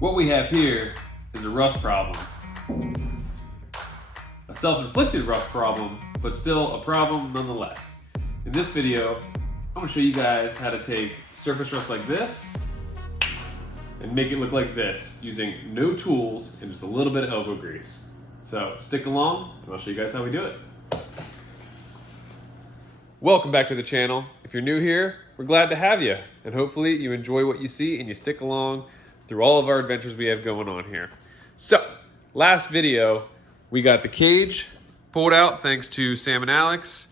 What we have here is a rust problem. A self-inflicted rust problem, but still a problem nonetheless. In this video, I'm gonna show you guys how to take surface rust like this and make it look like this using no tools and just a little bit of elbow grease. So stick along and I'll show you guys how we do it. Welcome back to the channel. If you're new here, we're glad to have you, and hopefully you enjoy what you see and you stick along through all of our adventures we have going on here. So, last video, we got the cage pulled out thanks to Sam and Alex,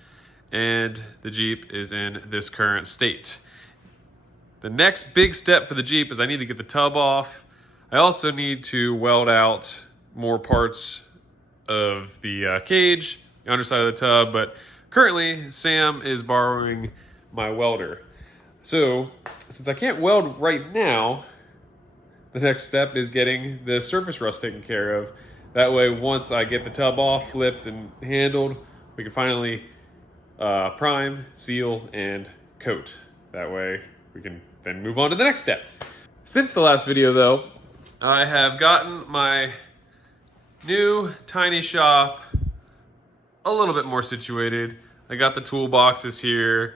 and the Jeep is in this current state. The next big step for the Jeep is I need to get the tub off. I also need to weld out more parts of the cage, the underside of the tub, but currently Sam is borrowing my welder. So, since I can't weld right now, the next step is getting the surface rust taken care of. That way, once I get the tub off, flipped, and handled, we can finally prime, seal, and coat. That way, we can then move on to the next step. Since the last video, though, I have gotten my new tiny shop a little bit more situated. I got the toolboxes here,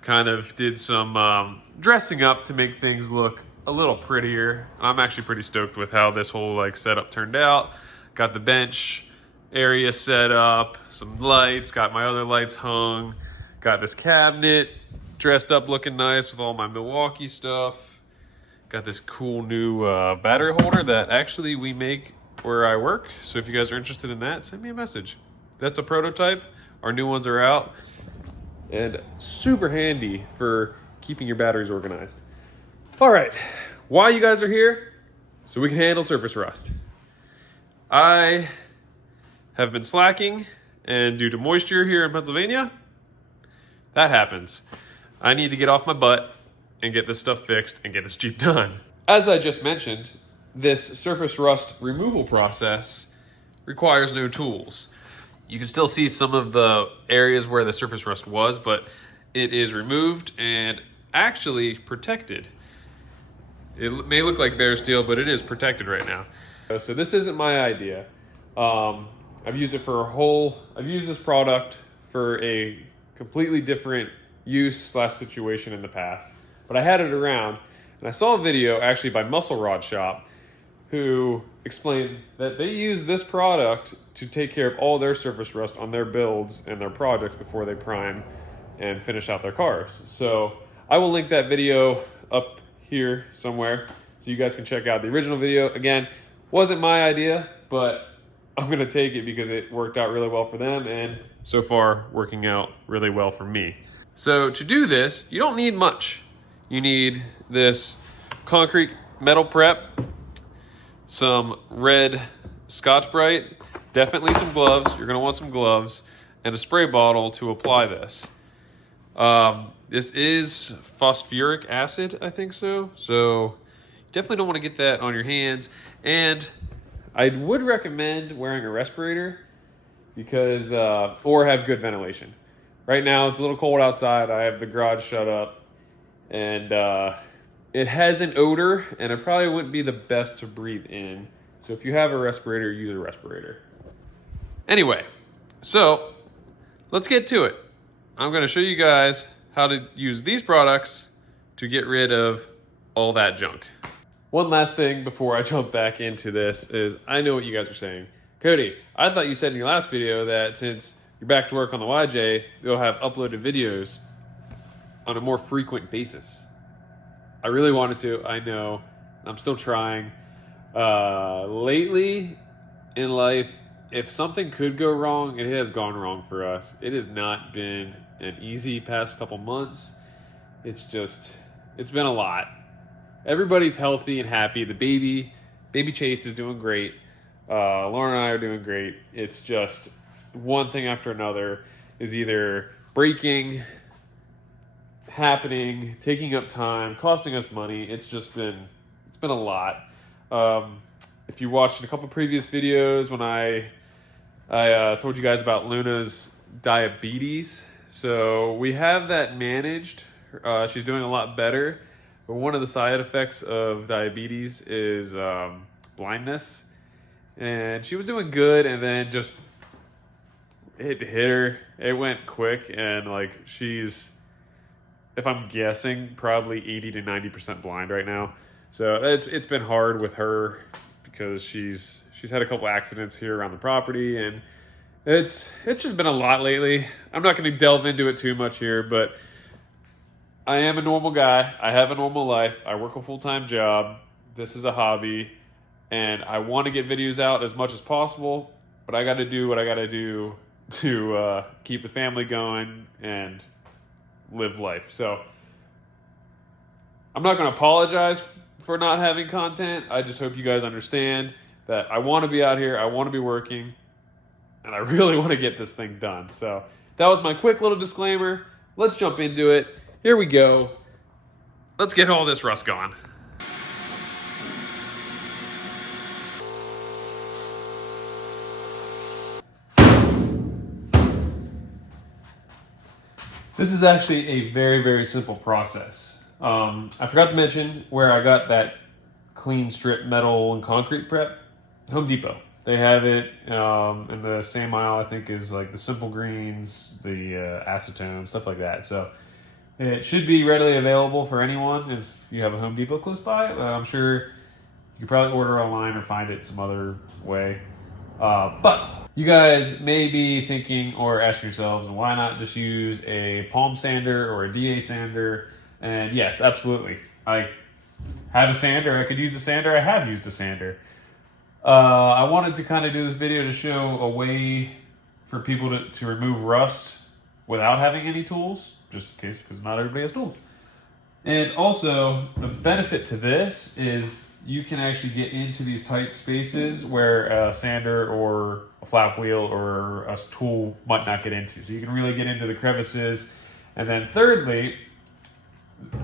kind of did some dressing up to make things look a little prettier. I'm actually pretty stoked with how this whole setup turned out. Got the bench area set up, some lights, got my other lights hung, got this cabinet dressed up looking nice with all my Milwaukee stuff. Got this cool new battery holder that actually we make where I work. So if you guys are interested in that, send me a message. That's a prototype. Our new ones are out and super handy for keeping your batteries organized. All right, why you guys are here? So we can handle surface rust. I have been slacking, and due to moisture here in Pennsylvania, that happens. I need to get off my butt and get this stuff fixed and get this Jeep done. As I just mentioned, this surface rust removal process requires no tools. You can still see some of the areas where the surface rust was, but it is removed and actually protected. It may look like bare steel, but it is protected right now. So this isn't my idea. I've used it for I've used this product for a completely different use / situation in the past, but I had it around and I saw a video actually by Muscle Rod Shop who explained that they use this product to take care of all their surface rust on their builds and their projects before they prime and finish out their cars. So I will link that video up here somewhere so you guys can check out the original video. Again, wasn't my idea, but I'm gonna take it because it worked out really well for them and so far working out really well for me. So to do this, you don't need much. You need this concrete metal prep, some red Scotch-Brite, definitely some gloves. You're gonna want some gloves and a spray bottle to apply this. This is phosphoric acid, I think so. So definitely don't want to get that on your hands. And I would recommend wearing a respirator because, or have good ventilation. Right now it's a little cold outside. I have the garage shut up and it has an odor and it probably wouldn't be the best to breathe in. So if you have a respirator, use a respirator. Anyway, so let's get to it. I'm going to show you guys how to use these products to get rid of all that junk. One last thing before I jump back into this is I know what you guys are saying. Cody, I thought you said in your last video that since you're back to work on the YJ, you'll have uploaded videos on a more frequent basis. I really wanted to, I know. I'm still trying. Lately in life, if something could go wrong, it has gone wrong for us. It has not been an easy past couple months. It's been a lot. Everybody's healthy and happy. The baby Chase is doing great. Lauren and I are doing great. It's just one thing after another is either breaking, happening, taking up time, costing us money. It's been a lot. If you watched a couple previous videos when I told you guys about Luna's diabetes, so we have that managed. She's doing a lot better. but one of the side effects of diabetes is blindness. And she was doing good, and then just it hit her. It went quick, and like she's, if I'm guessing, probably 80 to 90% blind right now. So it's been hard with her because she's had a couple accidents here around the property, and it's just been a lot lately. I'm not going to delve into it too much here, but I am a normal guy. I have a normal life. I work a full-time job. This is a hobby, and I want to get videos out as much as possible, but I got to do what I got to do to keep the family going and live life. So I'm not going to apologize for not having content. I just hope you guys understand that I want to be out here, I want to be working, and I really want to get this thing done. So that was my quick little disclaimer. Let's jump into it. Here we go. Let's get all this rust gone. This is actually a very, very simple process. I forgot to mention where I got that clean strip metal and concrete prep. Home Depot. They have it in the same aisle, I think, as like the Simple Greens, the acetone, stuff like that. So it should be readily available for anyone if you have a Home Depot close by. I'm sure you can probably order online or find it some other way. But you guys may be thinking or asking yourselves, why not just use a palm sander or a DA sander? And yes, absolutely. I have a sander. I could use a sander. I have used a sander. I wanted to kind of do this video to show a way for people to remove rust without having any tools, just in case, because not everybody has tools. And also, the benefit to this is you can actually get into these tight spaces where a sander or a flap wheel or a tool might not get into. So you can really get into the crevices. And then thirdly,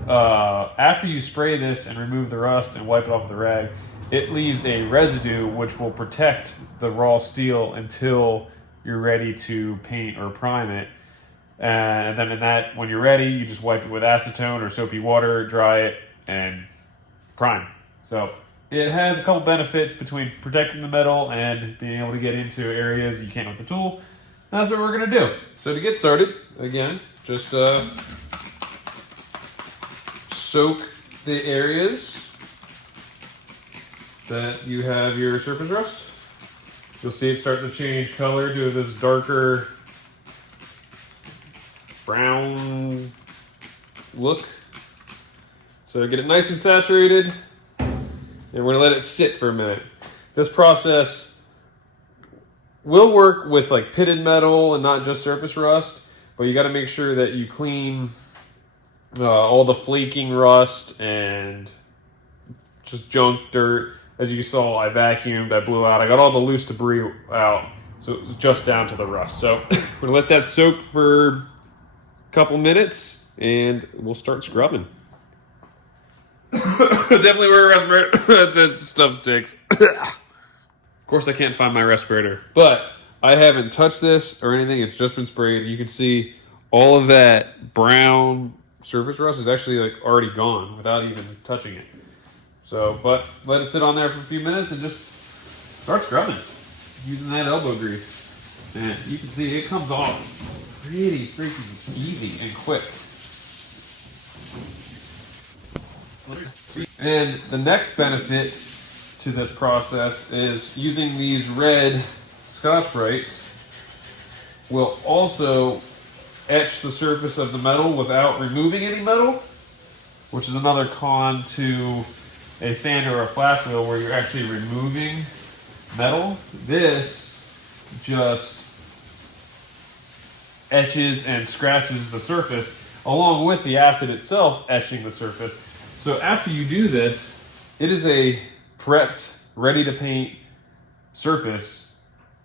after you spray this and remove the rust and wipe it off with a rag, it leaves a residue which will protect the raw steel until you're ready to paint or prime it. And then when you're ready, you just wipe it with acetone or soapy water, dry it, and prime. So it has a couple benefits between protecting the metal and being able to get into areas you can't with the tool. That's what we're going to do. So to get started, again, just soak the areas that you have your surface rust. You'll see it start to change color to this darker brown look. So get it nice and saturated, and we're gonna let it sit for a minute. This process will work with like pitted metal and not just surface rust, but you gotta make sure that you clean all the flaking rust and just junk dirt. As you saw, I vacuumed, I blew out, I got all the loose debris out, so it was just down to the rust. So we're gonna let that soak for a couple minutes, and we'll start scrubbing. Definitely wear a respirator. That stuff sticks. Of course, I can't find my respirator, but I haven't touched this or anything. It's just been sprayed. You can see all of that brown surface rust is actually like already gone without even touching it. So, but let it sit on there for a few minutes and just start scrubbing using that elbow grease. And you can see it comes off pretty freaking easy and quick. And the next benefit to this process is using these red Scotch-Brites will also etch the surface of the metal without removing any metal, which is another con to a sander or a flap wheel where you're actually removing metal. This just etches and scratches the surface along with the acid itself etching the surface. So after you do this, it is a prepped, ready to paint surface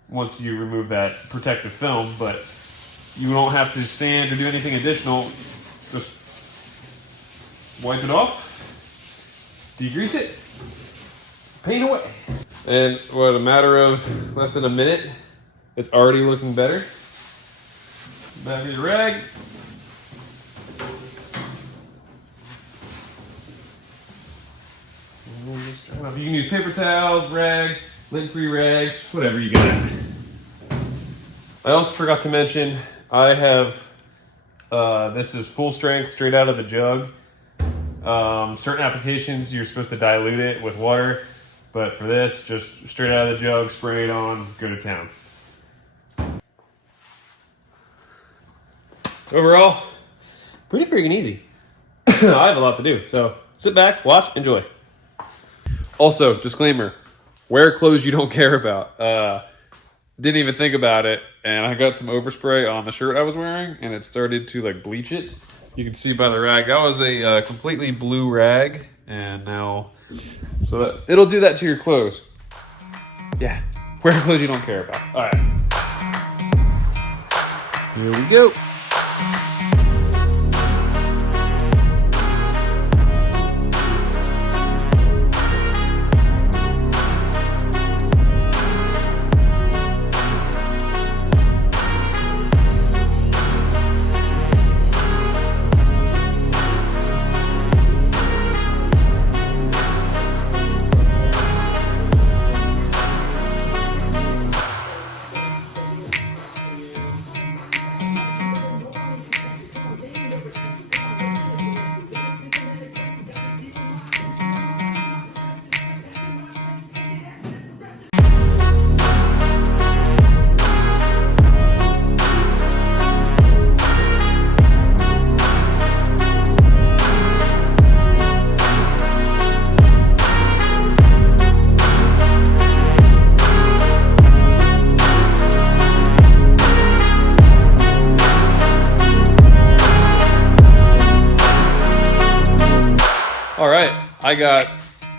once you remove that protective film, but you don't have to sand or do anything additional. Just wipe it off, degrease it, paint away. And what, a matter of less than a minute, it's already looking better. Back of your rag. you can use paper towels, rags, lint-free rags, whatever you got. I also forgot to mention, I have, this is full strength, straight out of the jug. Certain applications, you're supposed to dilute it with water, but for this, just straight out of the jug, spray it on, go to town. Overall, pretty freaking easy. I have a lot to do, so sit back, watch, enjoy. Also, disclaimer, wear clothes you don't care about. Didn't even think about it, and I got some overspray on the shirt I was wearing, and it started to like bleach it. You can see by the rag, that was a completely blue rag, and now, so that it'll do that to your clothes. Yeah, wear clothes you don't care about. All right, here we go. All right, I got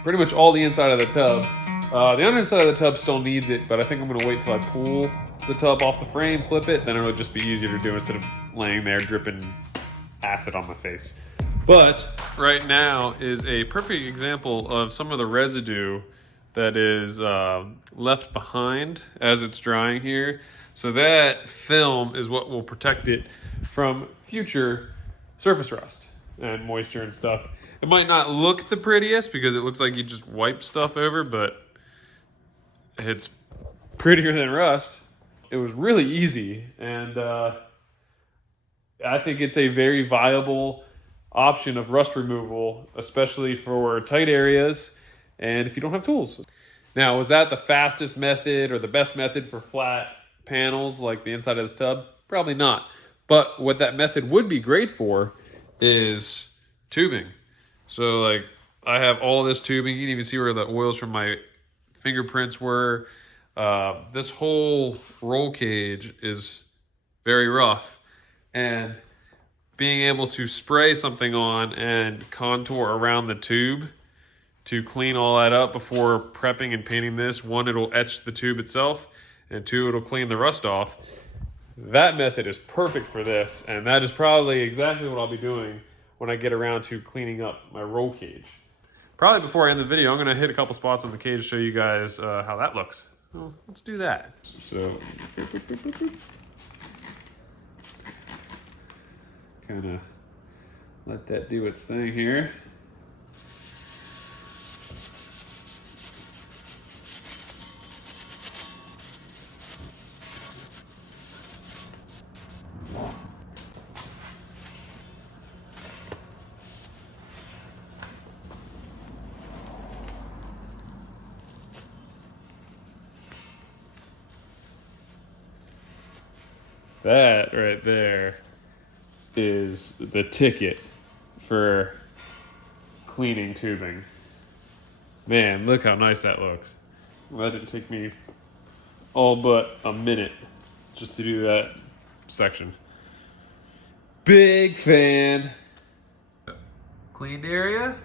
pretty much all the inside of the tub. The underside of the tub still needs it, but I think I'm gonna wait till I pull the tub off the frame, flip it, then it'll just be easier to do instead of laying there dripping acid on my face. But right now is a perfect example of some of the residue that is left behind as it's drying here. So that film is what will protect it from future surface rust and moisture and stuff. It might not look the prettiest because it looks like you just wipe stuff over, but it's prettier than rust. It was really easy, and I think it's a very viable option of rust removal, especially for tight areas and if you don't have tools. Now, was that the fastest method or the best method for flat panels like the inside of this tub? Probably not. But what that method would be great for is tubing. So like I have all this tubing. You can even see where the oils from my fingerprints were. This whole roll cage is very rough, and being able to spray something on and contour around the tube to clean all that up before prepping and painting this. One, it'll etch the tube itself, and two, it'll clean the rust off. That method is perfect for this, and that is probably exactly what I'll be doing when I get around to cleaning up my roll cage. Probably before I end the video, I'm gonna hit a couple spots on the cage to show you guys how that looks. Well, let's do that. So, kind of let that do its thing here. That right there is the ticket for cleaning tubing. Man, look how nice that looks. Well, that didn't take me all but a minute just to do that section. Big fan. Cleaned area?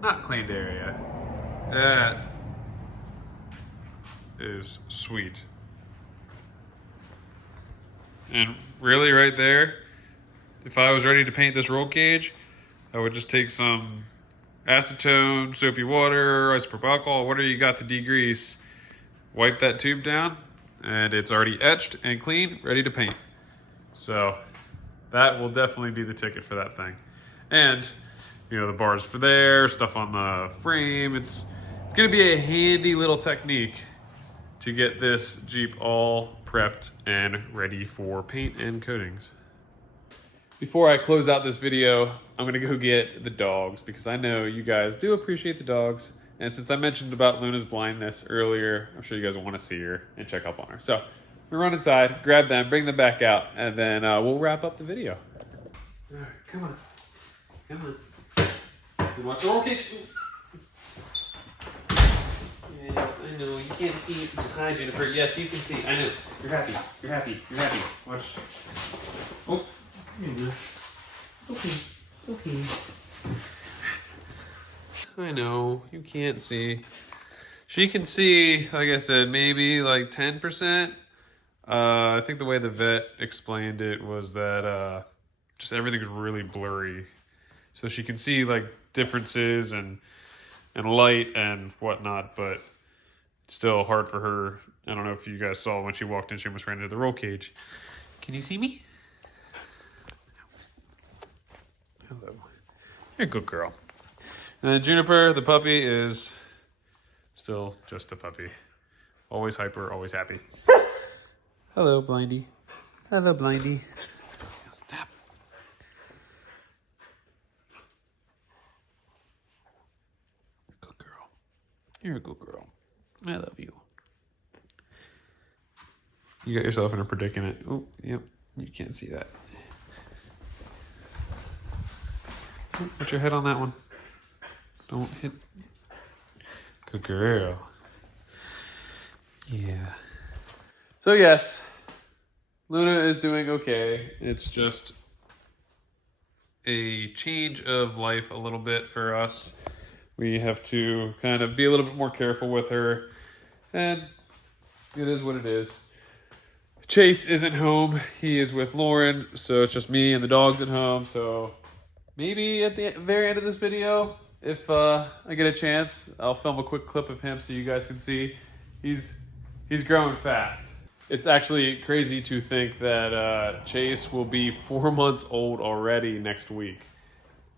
Not cleaned area. That is sweet. And really right there, if I was ready to paint this roll cage, I would just take some acetone, soapy water, isopropyl alcohol, whatever you got to degrease, wipe that tube down, and it's already etched and clean, ready to paint. So that will definitely be the ticket for that thing. And, you know, the bars for there, stuff on the frame, it's It's gonna be a handy little technique to get this Jeep all prepped and ready for paint and coatings. Before I close out this video, I'm gonna go get the dogs because I know you guys do appreciate the dogs. And since I mentioned about Luna's blindness earlier, I'm sure you guys will wanna see her and check up on her. So we run inside, grab them, bring them back out, and then we'll wrap up the video. All right, come on. Come on. You want the roll cage? Yes, I know. You can't see it behind Jennifer. Yes, you can see. I know. You're happy. You're happy. You're happy. Watch. Oh. Okay. Okay. I know. You can't see. She can see, like I said, maybe like 10%. I think the way the vet explained it was that just everything's really blurry. So she can see like differences and light and whatnot, but it's still hard for her. I don't know if you guys saw when she walked in, she almost ran into the roll cage. Can you see me? Hello. You're a good girl. And then Juniper, the puppy, is still just a puppy. Always hyper, always happy. Hello, Blindy. Hello, Blindy. Stop. Good girl. You're a good girl. I love you. You got yourself in a predicament. Oh, yep. You can't see that. Oh, put your head on that one. Don't hit. Good girl. Yeah. So yes, Luna is doing okay. It's just a change of life a little bit for us. We have to kind of be a little bit more careful with her, and it is what it is. Chase isn't home. He is with Lauren, so it's just me and the dogs at home. So maybe at the very end of this video, if I get a chance, I'll film a quick clip of him so you guys can see. He's growing fast. It's actually crazy to think that Chase will be 4 months old already next week.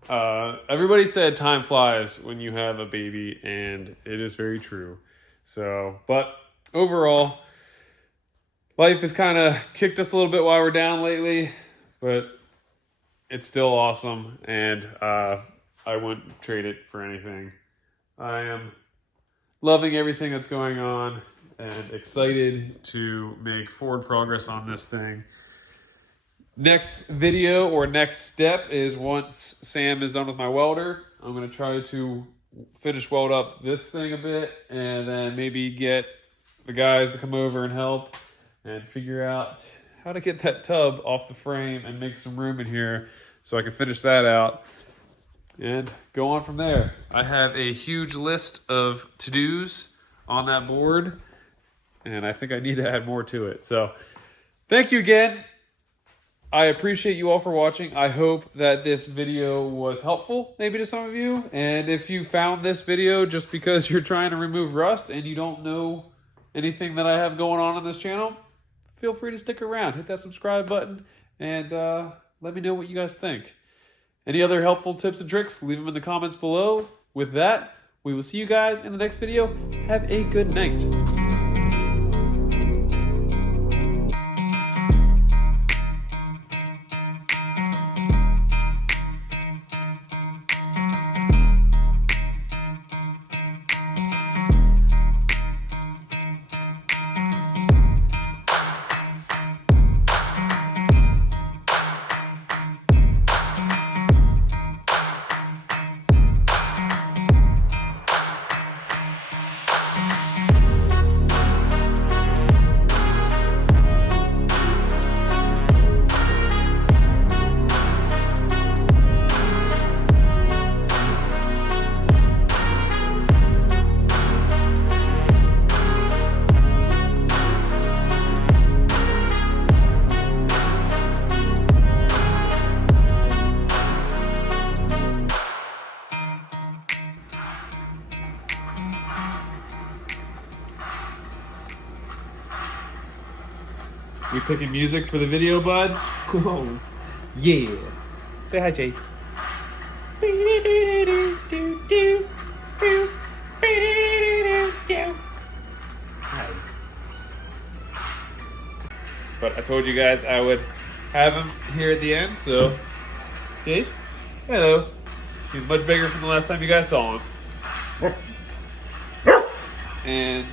Everybody said time flies when you have a baby, and it is very true. So, but overall, life has kind of kicked us a little bit while we're down lately, but it's still awesome, and I wouldn't trade it for anything. I am loving everything that's going on and excited to make forward progress on this thing. Next video or next step is once Sam is done with my welder, I'm going to try to finish weld up this thing a bit and then maybe get the guys to come over and help and figure out how to get that tub off the frame and make some room in here so I can finish that out and go on from there. I have a huge list of to-dos on that board, and I think I need to add more to it. So thank you again. I appreciate you all for watching. I hope that this video was helpful maybe to some of you. And if you found this video just because you're trying to remove rust and you don't know anything that I have going on this channel, feel free to stick around. Hit that subscribe button and let me know what you guys think. Any other helpful tips and tricks, leave them in the comments below. With that, we will see you guys in the next video. Have a good night. You picking music for the video, bud? Oh, yeah. Say hi, Chase. Do, do, do, do, do, do, do, do. But I told you guys I would have him here at the end, so Jace, hello. He's much bigger from the last time you guys saw him. And